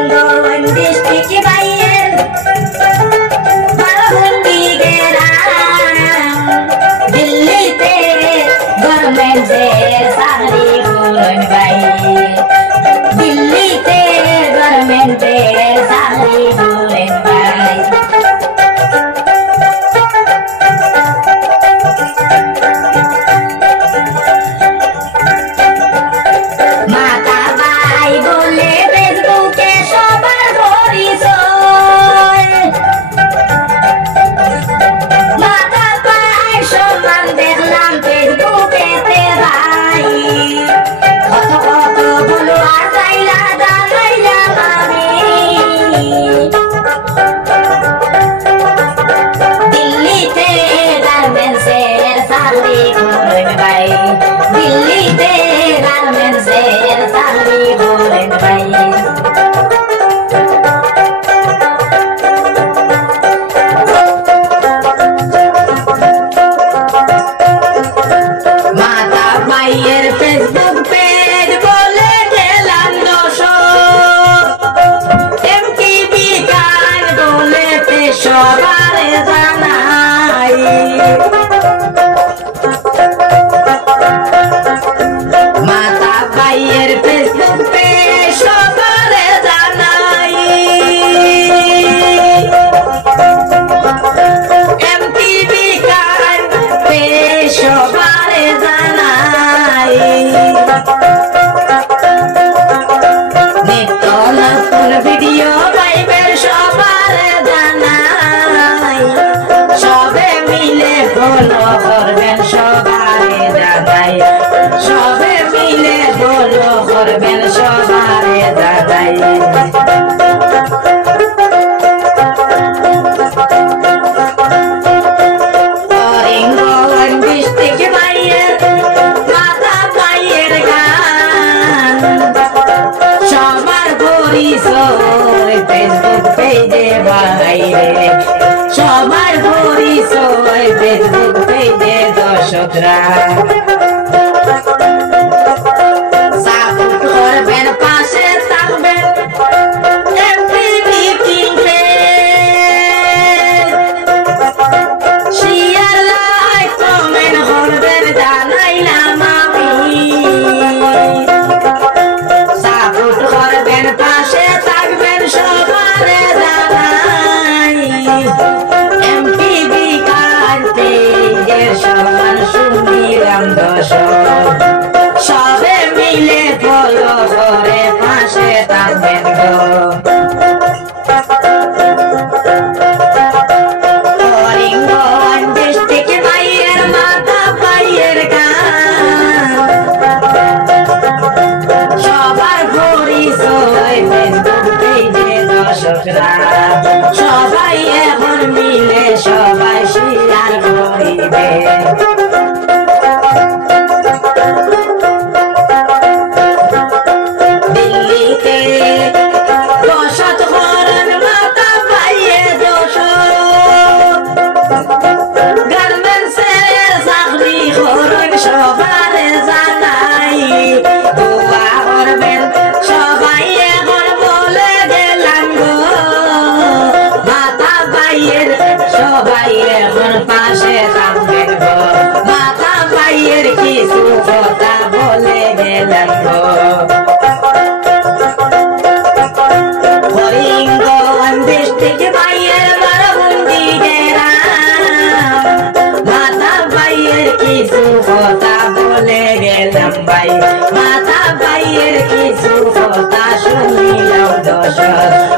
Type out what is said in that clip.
Karimganj district বাইয়ের বারবন্দি গ্রাম দিল্লিতে গভর্নমেন্টের চাকরি করেন ভাই দিল্লিতে গভর্নমেন্টের চাকরি করেন ভাই মাতা ভাই বলে ফেসবুকে সবার পরিচয় মাতা ভাই সমান দেখলাম ফেসবুকেতে ভাই কত কত বলো আর চাইলা জানাইলাম আমি দিল্লিতে গার্মেন্টসের চাকরি করেন ভাই দিল্লিতে গার্মেন্টসের চাকরি করেন ভাই মাতা ভাইয়ের ফেসবুক পেজ বলে গেলাম দর্শক এমটিভি গান বলে সবার জানাই মাতা ভাইয়ের ফেসবুক পেজ সবার জানাই এমটিভি গান পেজ সবার জানাই নিত্য নতুন ভিডিও পাইবেন সবার জানাই সবে মিলে ফলো করবেন সবার জানাই সবে মিলে ফলো করবেন সবার জানাই করিমগঞ্জ ডিস্ট্রিক্ট বাইয়ের মাতা ভাইয়ের গান সবার পরিচয় ফেসবুক পেজে বাইরে সবার পরিচয় ফেসবুক পেজে দর্শকরা সাপোর্ট করবেন পাশে থাকবেন এমটিভি কিংকে শেয়ার লাইক কমেন্ট করবেন জানাইলাম আমি সাপোর্ট করবেন পাশে থাকবেন সবার জানাই এমটিভি গান পেজের সমান শুনিলাম দর্শক সবে মিলে ফলো করে পাশে থাকবেন গো করিমগঞ্জ ডিস্ট্রিক্ট বাইয়ের মাতা ভাইয়ের গান সবার পরিচয় ফেসবুক পেজে দর্শকরা সবাই এখন মিলে সবাই শেয়ার করিবে দিল্লিতে বসত করেন মাতা ভাইয়ে দর্শক গার্মেন্টসের চাকরি করেন সবার জানাই দোয়া করবেন সবাই এখন বলে গেলাম গো মাতা ভাইয়ের সবাই এখন পাশে থাকবেন গো মাতা ভাইয়ের কিছু কথা বলে গেলাম গো করিমগঞ্জ ডিস্ট্রিক্ট বাইয়ের বারবন্দি গ্রাম মাতা ভাইয়ের কিছু কথা বলে গেলাম ভাই মাতা ভাইয়ের কিছু কথা শুনিলাম দর্শক